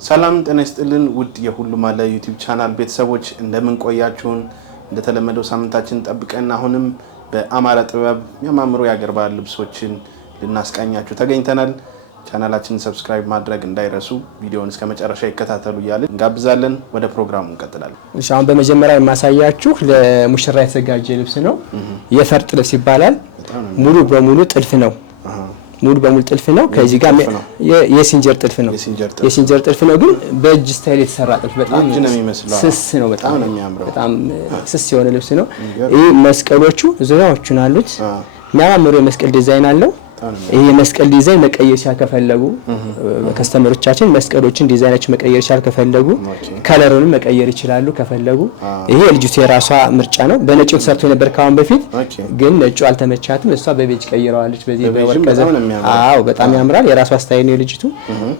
ሰላም ጤና ይስጥልን ውድ የሁሉ ማለ ዩቲዩብ ቻናል ቤተሰቦች እንደምን ቆያችሁን? እንደተለመደው ሳምንታችን ጠብቀን አሁንም በአማራ ጥበብ የሚያማምሩ የአገር ባህል ልብሶችን ልናስቃኛችሁ ተገኝተናል። ቻናላችንን ሰብስክራይብ ማድረግ እንዳይረሱ፣ ቪዲዮውን እስከ መጨረሻ ይከታተሉ እያልን እንጋብዛለን። ወደ ፕሮግራሙ እንቀጥላለን። እሺ አሁን በመጀመሪያ የማሳያችሁ ለሙሽራ የተዘጋጀ ልብስ ነው። የፈርጥ ልብስ ይባላል። ሙሉ በሙሉ ጥልፍ ነው። ሙሉ በሙሉ ጥልፍ ነው። ከዚህ ጋር የሲንጀር ጥልፍ ነው። የሲንጀር ጥልፍ ነው ግን በእጅ ስታይል የተሰራ ጥልፍ በጣም ስስ ነው። በጣም ነው የሚያምረው። በጣም ስስ የሆነ ልብስ ነው። ይሄ መስቀሎቹ ዙሪያዎቹን አሉት። የሚያማምሩ የመስቀል ዲዛይን አለው። ይሄ የመስቀል ዲዛይን መቀየር ሲያከፈለጉ ከስተመሮቻችን መስቀሎችን ዲዛይናቸው መቀየር ሲያከፈለጉ ከለሩንም መቀየር ይችላሉ ከፈለጉ። ይሄ ልጅቱ የራሷ ምርጫ ነው። በነጭ ተሰርቶ ነበር ካሁን በፊት ግን ነጩ አልተመቻትም። እሷ በቤጅ ቀይረዋለች። በዚህ በወርቅ አዎ በጣም ያምራል። የራሷ ስታይል ነው ልጅቱ።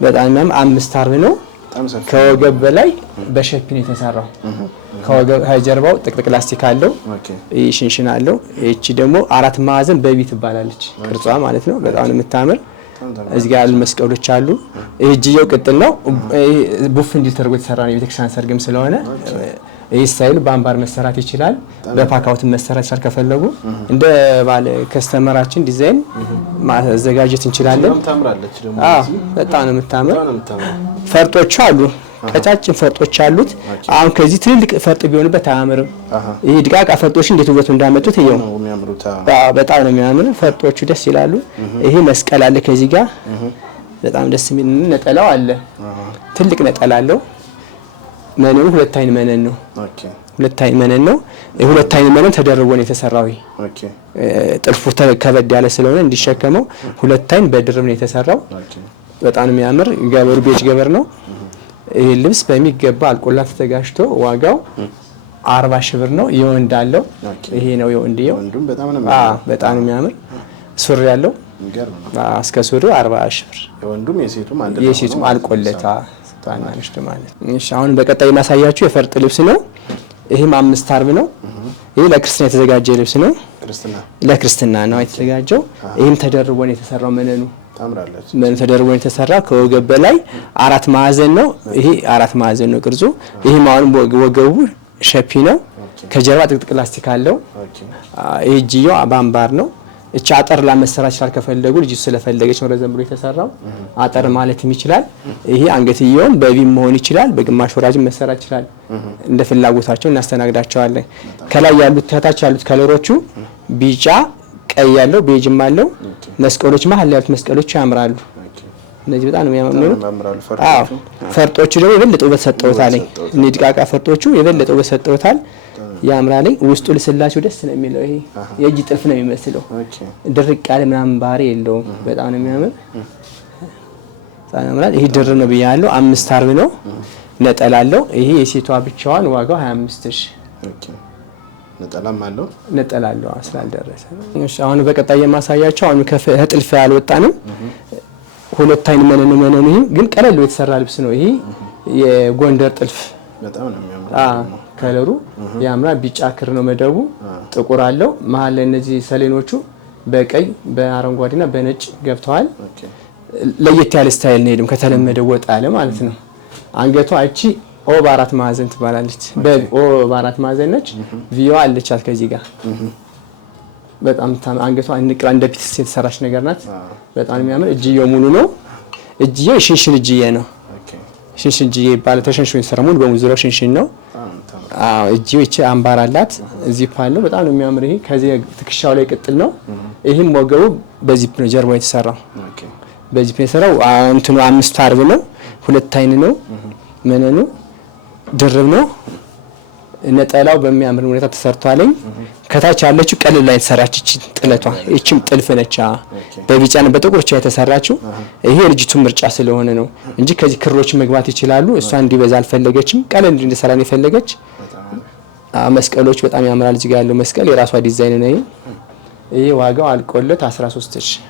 በጣም 5 አርብ ነው። ከወገብ በላይ በሸፒን የተሰራው ከጀርባው ጥቅጥቅ ላስቲክ አለው። ሽንሽን አለው። እቺ ደግሞ 4 ማዕዘን በቢ ትባላለች ቅርጿ ማለት ነው። በጣም የምታምር እዚህ ጋር መስቀሎች አሉ። እጅየው ቅጥል ነው። ቡፍ እንዲል ተደርጎ የተሰራ ነው። የቤተክርስቲያን ሰርግም ስለሆነ ይህ ስታይል በአምባር መሰራት ይችላል። በፓካውት መሰራት ይችላል ከፈለጉ እንደ ባለ ከስተመራችን ዲዛይን ማዘጋጀት እንችላለን። በጣም ነው የምታምር። ፈርጦቹ አሉ። ቀጫጭን ፈርጦች አሉት። አሁን ከዚህ ትልልቅ ፈርጥ ቢሆንበት አያምርም። ይሄ ድቃቃ ፈርጦች እንዴት ውበቱ እንዳመጡት ይሄው በጣም ነው የሚያምር። ፈርጦቹ ደስ ይላሉ። ይሄ መስቀል አለ ከዚህ ጋር በጣም ደስ የሚል ነጠላው አለ። ትልቅ ነጠላ አለው። መነኑ 2 አይን መነን ነው። 2 አይን መነን ነው። የሁለት አይን መነን ተደርቦ ነው የተሰራው። ጥልፉ ከበድ ያለ ስለሆነ እንዲሸከመው 2 አይን በድርብ ነው የተሰራው። በጣም የሚያምር ገበሩ ቤጅ ገበር ነው። ይሄ ልብስ በሚገባ አልቆላት ተዘጋጅቶ ዋጋው 40 ሺህ ብር ነው። የወንድ አለው። ይሄ ነው የወንድየው። በጣም የሚያምር ሱሪ ያለው እስከ ሱሪው 40 ሺህ ብር። የሴቱም አልቆለታ ታናንሽ ማለት። እሺ አሁን በቀጣይ ማሳያችሁ የፈርጥ ልብስ ነው። ይሄም 5 አርብ ነው። ይሄ ለክርስትና የተዘጋጀ ልብስ ነው። ለክርስትና ነው የተዘጋጀው። ይሄም ተደርቦ ነው የተሰራው። መነኑ ተደርቦ ነው የተሰራው። ከወገብ በላይ 4 ማዕዘን ነው። ይሄ 4 ማዕዘን ነው ቅርጹ። ይሄ አሁን ወገቡ ሸፒ ነው። ከጀርባ ጥቅጥቅ ላስቲክ አለው። ይሄ እጅየው በአምባር ነው። እቺ አጠር ለመስራት ይችላል ከፈለጉ ልጅቱ ስለፈለገች ነው ረዘም ብሎ የተሰራው። አጠር ማለትም ይችላል። ይሄ አንገትየውም በቢም መሆን ይችላል። በግማሽ ወራጅም መሰራት ይችላል። እንደ ፍላጎታቸው እናስተናግዳቸዋለን። ከላይ ያሉት ታታች ያሉት ከለሮቹ ቢጫ፣ ቀይ ያለው ቤጅም አለው። መስቀሎች መሀል ያሉት መስቀሎች ያምራሉ። እነዚህ በጣም ነው የሚያምሩ። አዎ ፈርጦቹ ደግሞ የበለጠ ውበት ሰጠውታል። እነዚህ ድቃቃ ፈርጦቹ የበለጠ ውበት ሰጠውታል። ያምራል። ውስጡ ለስላሴው ደስ ነው የሚለው። ይሄ የእጅ ጥልፍ ነው የሚመስለው። ድርቅ ያለ ምናምን ባህሪ የለውም። በጣም ነው የሚያምር። ያምራል። ይሄ ድር ነው ብያለሁ። 5 አርብ ነው። ነጠላ አለው። ይሄ የሴቷ ብቻዋን ዋጋው 25 ሺህ። ነጠላም አለው። ነጠላ አለው ስላልደረሰ። እሺ አሁን በቀጣይ የማሳያቸው አሁን ከጥልፍ ያልወጣንም 2 አይን መነኑ ይሄ ግን ቀለል የተሰራ ልብስ ነው። ይሄ የጎንደር ጥልፍ በጣም ነው የሚያምር። ከለሩ ያምራል። ቢጫ ክር ነው መደቡ። ጥቁር አለው። መሀል ላይ እነዚህ ሰሌኖቹ በቀይ በአረንጓዴና በነጭ ገብተዋል። ለየት ያለ ስታይል ነው። ሄድም ከተለመደ ወጣ ያለ ማለት ነው። አንገቷ እቺ ኦ በ4 ማዕዘን ትባላለች። በኦ በ4 ማዕዘን ነች። ቪዮ አለቻት ከዚህ ጋር በጣም አንገቷ እንቅራ እንደ ፒስ የተሰራች ነገር ናት። በጣም የሚያምር። እጅየው ሙሉ ነው። እጅየው ሽንሽን እጅዬ ነው። ሽንሽን እጅዬ ይባላል። ተሸንሽን የተሰራ ሙሉ በሙሉ ዙሪያው ሽንሽን ነው። እጅው እቺ አምባር አላት። እዚህ ፓለው በጣም ነው የሚያምር። ይሄ ከዚህ ትከሻው ላይ ቅጥል ነው። ይሄም ወገቡ በዚህ ነው ጀርባው የተሰራው። በዚህ ነው የተሰራው። እንትኑ 5 አርብ ነው። 2 አይን ነው። መነኑ ድርብ ነው። ነጠላው በሚያምር ሁኔታ ተሰርቷል። ከታች ያለችው ቀለል ላይ የተሰራች ጥለቷ እቺም ጥልፍ ነች። በቢጫና በጥቁር ብቻ የተሰራችው ይሄ ልጅቱ ምርጫ ስለሆነ ነው እንጂ ከዚህ ክሮች መግባት ይችላሉ። እሷ እንዲበዛ አልፈለገችም። ቀለል እንዲሰራ ነው የፈለገች። መስቀሎች በጣም ያምራል። እዚህ ጋር ያለው መስቀል የራሷ ዲዛይን ነው። ይሄ ዋጋው አልቆለት 13 ሺህ።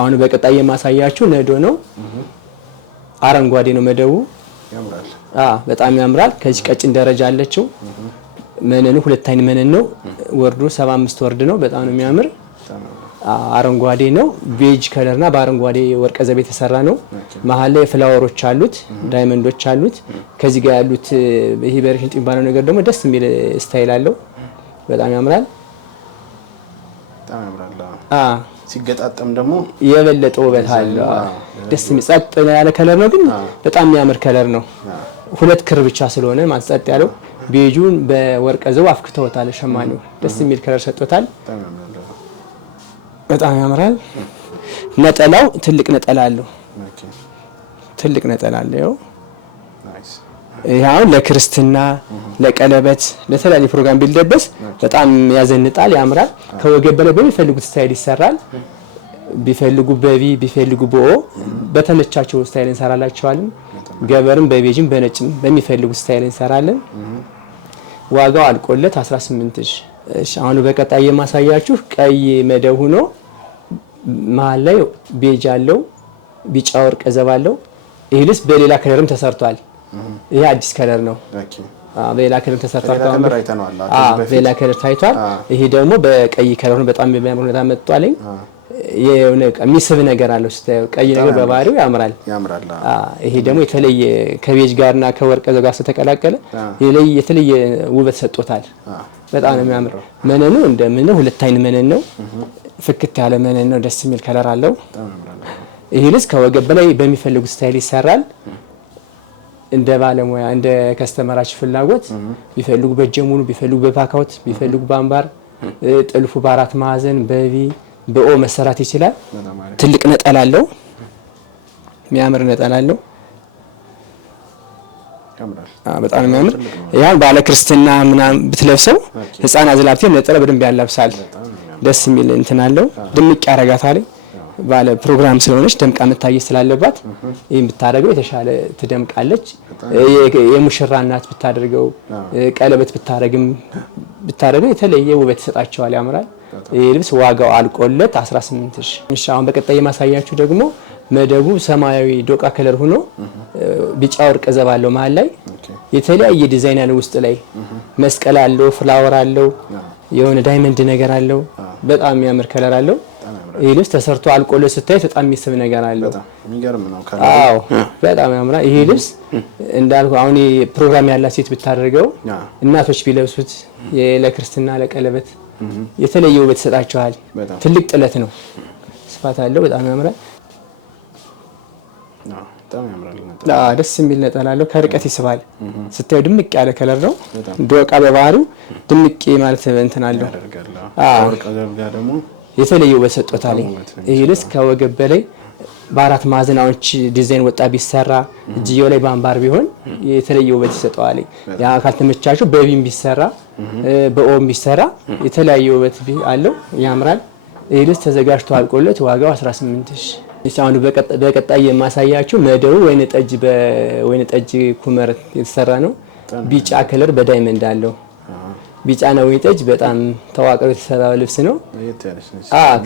አሁን በቀጣይ የማሳያችሁ ነዶ ነው። አረንጓዴ ነው መደቡ። ያምራል። በጣም ያምራል። ከዚህ ቀጭን ደረጃ አለችው። መነኑ 2 አይን መነን ነው። ወርዱ 75 ወርድ ነው። በጣም ነው የሚያምር። አረንጓዴ ነው። ቤጅ ከለርና በአረንጓዴ ወርቀ ዘብ የተሰራ ነው። መሀል ላይ ፍላወሮች አሉት፣ ዳይመንዶች አሉት። ከዚህ ጋር ያሉት ይሄ በሬሽን የሚባለው ነገር ደግሞ ደስ የሚል ስታይል አለው። በጣም ያምራል። በጣም ያምራል። ሲገጣጠም ደግሞ የበለጠ ውበት አለው። ደስ የሚል ጸጥ ያለ ከለር ነው፣ ግን በጣም የሚያምር ከለር ነው። ሁለት ክር ብቻ ስለሆነ ማለት ጸጥ ያለው ቤጁን በወርቀ ዘብ አፍክተውታል። ሸማኔው ደስ የሚል ከለር ሰጥቶታል። በጣም ያምራል። ነጠላው ትልቅ ነጠላ አለው። ትልቅ ነጠላ አለው። ይሄው ለክርስትና፣ ለቀለበት፣ ለተለያየ ፕሮግራም ቢለበስ በጣም ያዘንጣል፣ ያምራል። ከወገብ በላይ በሚፈልጉት ስታይል ይሰራል። ቢፈልጉ በቪ ቢፈልጉ በኦ በተመቻቸው ስታይል እንሰራላቸዋለን። ገበርም በቤጅም በነጭም በሚፈልጉት ስታይል እንሰራለን። ዋጋው አልቆለት 18000። እሺ አሁን በቀጣይ የማሳያችሁ ቀይ መደብ ሆኖ መሀል ላይ ቤጅ አለው፣ ቢጫ ወርቀ ዘብ አለው። ይሄ ልብስ በሌላ ከለርም ተሰርቷል። ይሄ አዲስ ከለር ነው። በሌላ ከለር ተሰርቷል። በሌላ ከለር ታይቷል። ይሄ ደግሞ በቀይ ከለር ነው። በጣም በሚያምር ሁኔታ መጥቷልኝ። የሆነ የሚስብ ነገር አለው ስታየው፣ ቀይ ነገር በባህሪው ያምራል። ይሄ ደግሞ የተለየ ከቤጅ ጋርና ከወርቀ ዘብ ጋር ስለተቀላቀለ የተለየ ውበት ሰጥቶታል። በጣም ነው የሚያምር። መነኑ እንደምን ሁለት አይን መነን ነው። ፍክት ያለ መነን ነው። ደስ የሚል ከለር አለው። ይሄ ልብስ ከወገብ በላይ በሚፈልጉት ስታይል ይሰራል። እንደ ባለሙያ እንደ ከስተመራች ፍላጎት ቢፈልጉ በጀሙኑ ቢፈልጉ በፓካውት ቢፈልጉ በአምባር ጥልፉ በአራት ማዕዘን በቪ በኦ መሰራት ይችላል። ትልቅ ነጠላ አለው። የሚያምር ነጠላ አለው። በጣም የሚያምር ያን ባለ ክርስትና ምናምን ብትለብሰው ህፃን አዝላብቴም ነጠላ በደንብ ያለብሳል። ደስ የሚል እንትን አለው። ድምቅ ያረጋታል። ባለ ፕሮግራም ስለሆነች ደምቃ መታየት ስላለባት ይሄን ብታደርገው የተሻለ ትደምቃለች። የሙሽራ እናት ብታደርገው ቀለበት ብታደርገው የተለየ ውበት ይሰጣቸዋል፣ ያምራል። ይሄ ልብስ ዋጋው አልቆለት 18000። እሺ አሁን በቀጣይ የማሳያችሁ ደግሞ መደቡ ሰማያዊ ዶቃ ከለር ሆኖ ቢጫ ወርቀ ዘብ አለው። መሀል ላይ የተለያየ ዲዛይን ያለው፣ ውስጥ ላይ መስቀል አለው፣ ፍላወር አለው፣ የሆነ ዳይመንድ ነገር አለው። በጣም የሚያምር ከለር አለው። ይሄ ልብስ ተሰርቶ አልቆለት ስታይ በጣም የሚስብ ነገር አለው። የሚገርም ነው። አዎ በጣም ያምራል። ይሄ ልብስ እንዳልኩ አሁን ፕሮግራም ያላት ሴት ብታደርገው፣ እናቶች ቢለብሱት ለክርስትና ለቀለበት የተለየ ውበት ይሰጣቸዋል። ትልቅ ጥለት ነው፣ ስፋት አለው። በጣም ያምራል። ደስ የሚል ነጠላ አለው። ከርቀት ይስባል። ስታዩ ድምቅ ያለ ከለር ነው። ዶቃ በባህሪው ድምቅ ማለት እንትን አለው። የተለየ ውበት ሰጥቶታል። ይሄ ልብስ ከወገብ በላይ በአራት ማዕዘናዎች ዲዛይን ወጣ ቢሰራ፣ እጅየው ላይ በአምባር ቢሆን የተለየ ውበት ይሰጠዋል። ያ ካልተመቻቸው በቢም ቢሰራ በኦም ቢሰራ የተለያየ ውበት አለው፣ ያምራል። ይሄ ልብስ ተዘጋጅቶ አልቆለት ዋጋው 18000። አሁን በቀጣይ የማሳያችሁ መደቡ ወይን ጠጅ ኩመር የተሰራ ነው። ቢጫ ከለር በዳይመንድ አለው። ቢጫ ነው ወይን ጠጅ በጣም ተዋቅሮ የተሰራ ልብስ ነው።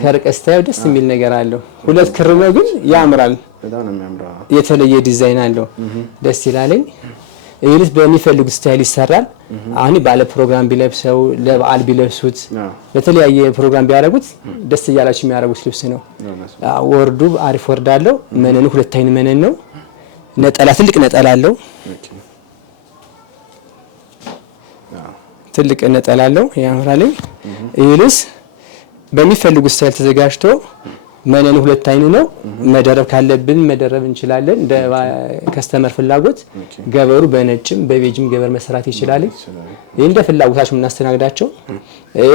ከርቀት ስታየው ደስ የሚል ነገር አለው። ሁለት ክር ነው ግን ያምራል። የተለየ ዲዛይን አለው። ደስ ይላልኝ። ይህ ልብስ በሚፈልጉት ስታይል ይሰራል። አሁን ባለ ፕሮግራም ቢለብሰው፣ ለበዓል ቢለብሱት፣ በተለያየ ፕሮግራም ቢያደርጉት ደስ እያላችሁ የሚያደርጉት ልብስ ነው። ወርዱ አሪፍ ወርድ አለው። መነኑ ሁለት አይን መነን ነው። ነጠላ ትልቅ ነጠላ አለው። ትልቅ ነጠላ አለው፣ ያምራል። ይህ ልብስ በሚፈልጉት ስታይል ተዘጋጅቶ መነኑ ሁለት አይን ነው። መደረብ ካለብን መደረብ እንችላለን፣ እንደ ከስተመር ፍላጎት። ገበሩ በነጭም በቤጅም ገበር መሰራት ይችላል። ይሄ እንደ ፍላጎታቸው እናስተናግዳቸው።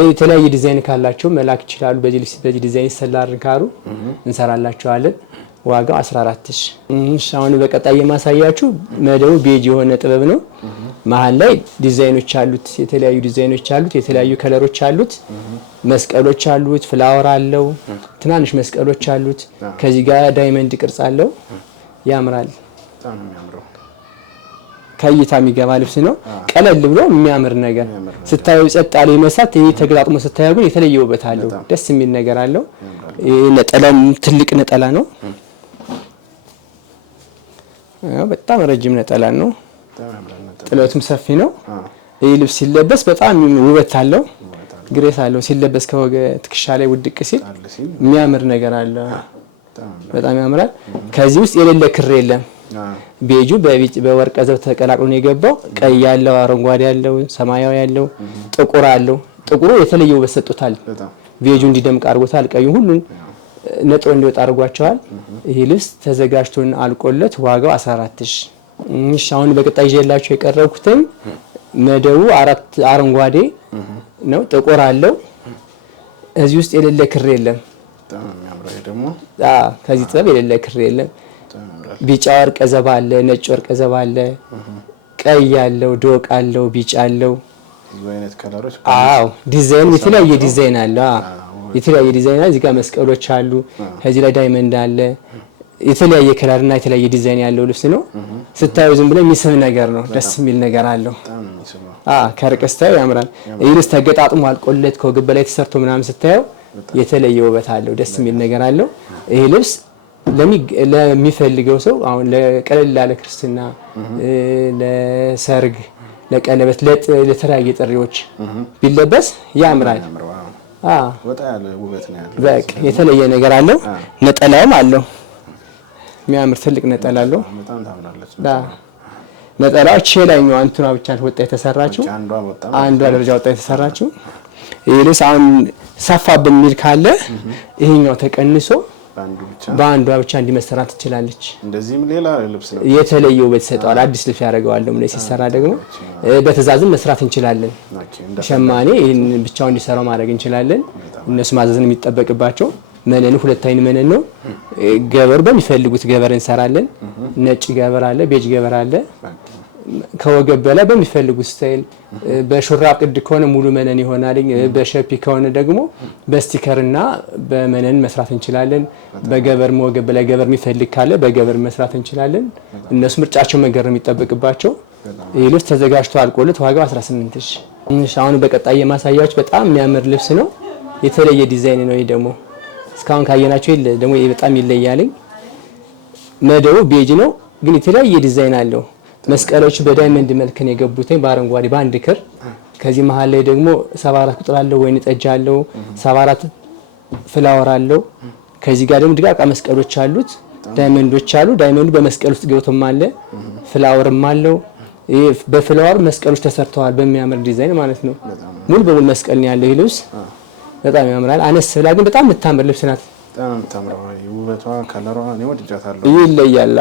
የተለያየ ዲዛይን ካላቸው መላክ ይችላሉ። በዚህ ዲዛይን ይሰራል ካሩ እንሰራላቸዋለን። ዋጋው 14000። አሁን በቀጣይ የማሳያችሁ መደቡ ቤጅ የሆነ ጥበብ ነው። መሀል ላይ ዲዛይኖች አሉት፣ የተለያዩ ዲዛይኖች አሉት፣ የተለያዩ ከለሮች አሉት። መስቀሎች አሉት፣ ፍላወር አለው፣ ትናንሽ መስቀሎች አሉት። ከዚህ ጋር ዳይመንድ ቅርጽ አለው፣ ያምራል። ከእይታ የሚገባ ልብስ ነው። ቀለል ብሎ የሚያምር ነገር ስታዩ ጸጥ ያለ ይመስላል። ይሄ ተገጣጥሞ ስታዩ ግን የተለየ ውበት አለው፣ ደስ የሚል ነገር አለው። ነጠላም ትልቅ ነጠላ ነው። በጣም ረጅም ነጠላ ነው። ጥለቱም ሰፊ ነው። ይህ ልብስ ሲለበስ በጣም ውበት አለው። ግሬስ አለው ሲለበስ ከወገ ትከሻ ላይ ውድቅ ሲል የሚያምር ነገር አለ። በጣም ያምራል። ከዚህ ውስጥ የሌለ ክር የለም። ቤጁ በወርቀ ዘብ ተቀላቅሎ ነው የገባው። ቀይ ያለው፣ አረንጓዴ ያለው፣ ሰማያዊ ያለው፣ ጥቁር አለው። ጥቁሩ የተለየ ውበት ሰጥቶታል። ቤጁ እንዲደምቅ አድርጎታል። ቀዩ ሁሉን ነጥሮ እንዲወጣ አድርጓቸዋል። ይሄ ልብስ ተዘጋጅቶን አልቆለት ዋጋው 14000። እሺ አሁን በቀጣይ ይዤላችሁ የቀረብኩትም መደቡ አረንጓዴ ነው፣ ጥቁር አለው። እዚህ ውስጥ የሌለ ክር የለም። ከዚህ ጥበብ የሌለ ክር የለም። ቢጫ ወርቀ ዘብ አለ፣ ነጭ ወርቀ ዘብ አለ፣ ቀይ ያለው፣ ዶቅ አለው፣ ቢጫ አለው። ዲዛይን የተለያየ ዲዛይን አለ። የተለያየ ዲዛይን አለ። እዚህ ጋር መስቀሎች አሉ። ከዚህ ላይ ዳይመንድ አለ። የተለያየ ከለርና የተለያየ ዲዛይን ያለው ልብስ ነው። ስታዩ ዝም ብሎ የሚስብ ነገር ነው። ደስ የሚል ነገር አለው። ከርቀት ስታዩ ያምራል። ይህ ልብስ ተገጣጥሞ አልቆለት ከወገብ በላይ ተሰርቶ ምናምን ስታየው የተለየ ውበት አለው። ደስ የሚል ነገር አለው። ይሄ ልብስ ለሚፈልገው ሰው አሁን ለቀለል ላለ ክርስትና፣ ለሰርግ፣ ለቀለበት፣ ለተለያየ ጥሪዎች ቢለበስ ያምራል። ወጣ ያለ ውበት ነው ያለው። በቃ የተለየ ነገር አለው። ነጠላውም አለው። የሚያምር ትልቅ ነጠላ አለው። በጣም ታምራለች። ነጠላው ቼላኛው አንቱና ብቻ ወጣ የተሰራችው፣ አንዷ ደረጃ ወጣ የተሰራችው። ይሄ ልብስ አሁን ሰፋብን የሚል ካለ ይሄኛው ተቀንሶ በአንዷ ብቻ እንዲመሰራት ትችላለች። እንደዚህም ሌላ ልብስ ነው የተለየ ውበት ይሰጠዋል። አዲስ ልብስ ያደርገዋል። ደግሞ ሲሰራ ደግሞ በትዕዛዝም መስራት እንችላለን። ሸማኔ ይሄን ብቻውን እንዲሰራው ማድረግ እንችላለን። እነሱ ማዘዝን የሚጠበቅባቸው መነኑ 2 አይነት መነን ነው። ገበር በሚፈልጉት ገበር እንሰራለን። ነጭ ገበር አለ፣ ቤጅ ገበር አለ። ከወገብ በላይ በሚፈልጉት ስታይል በሹራብ ቅድ ከሆነ ሙሉ መነን ይሆናል። በሸፒ ከሆነ ደግሞ በስቲከርና በመነን መስራት እንችላለን። በገበር ወገብ በላይ ገበር የሚፈልግ ካለ በገበር መስራት እንችላለን። እነሱ ምርጫቸው መንገር ነው የሚጠበቅባቸው። ይህ ልብስ ተዘጋጅቶ አልቆለት ዋጋው 18000። አሁን በቀጣይ የማሳያችሁ በጣም የሚያምር ልብስ ነው። የተለየ ዲዛይን ነው። ይሄ ደግሞ እስካሁን ካየናቸው ደግሞ በጣም ይለያልኝ። መደቡ ቤጅ ነው ግን የተለያየ ዲዛይን አለው። መስቀሎች በዳይመንድ መልክ ነው የገቡት በአረንጓዴ በአንድ ክር። ከዚህ መሃል ላይ ደግሞ 74 ቁጥር አለው፣ ወይን ጠጅ አለው፣ 74 ፍላወር አለው። ከዚህ ጋር ደግሞ ድጋቃ መስቀሎች አሉት፣ ዳይመንዶች አሉ። ዳይመንዱ በመስቀል ውስጥ ገብቶም አለ፣ ፍላወርም አለው። ይሄ በፍላወር መስቀሎች ተሰርተዋል በሚያምር ዲዛይን ማለት ነው። ሙሉ በሙሉ መስቀል ነው ያለው። ይሄ ልብስ በጣም ያምራል። አነስ ብላ ግን በጣም የምታምር ልብስ ናት። በጣም ታምራው ውበቷ ከለሯ ነው ወድጃታለሁ። ይለያል።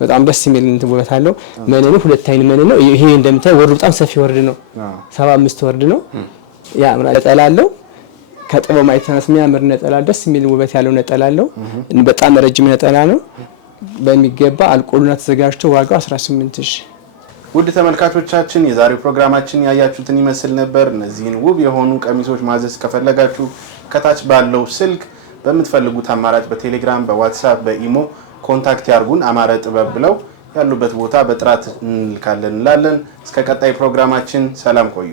በጣም ደስ የሚል ውበት አለው። መነኑ 2 አይነት መነን ነው። ይሄ እንደምታየው ወርዱ በጣም ሰፊ ወርድ ነው። 75 ወርድ ነው። ያምራል። ነጠላ አለው። ከጥበብ ማይተናስ የሚያምር ነጠላ፣ ደስ የሚል ውበት ያለው ነጠላ አለው። በጣም ረጅም ነጠላ ነው። በሚገባ አልቆሉና ተዘጋጅቶ ዋጋው 18000። ውድ ተመልካቾቻችን የዛሬው ፕሮግራማችን ያያችሁትን ይመስል ነበር። እነዚህን ውብ የሆኑ ቀሚሶች ማዘዝ ከፈለጋችሁ ከታች ባለው ስልክ በምትፈልጉት አማራጭ በቴሌግራም፣ በዋትስአፕ፣ በኢሞ ኮንታክት ያርጉን። አማረ ጥበብ ብለው ያሉበት ቦታ በጥራት እንልካለን እንላለን። እስከ ቀጣይ ፕሮግራማችን ሰላም ቆዩ።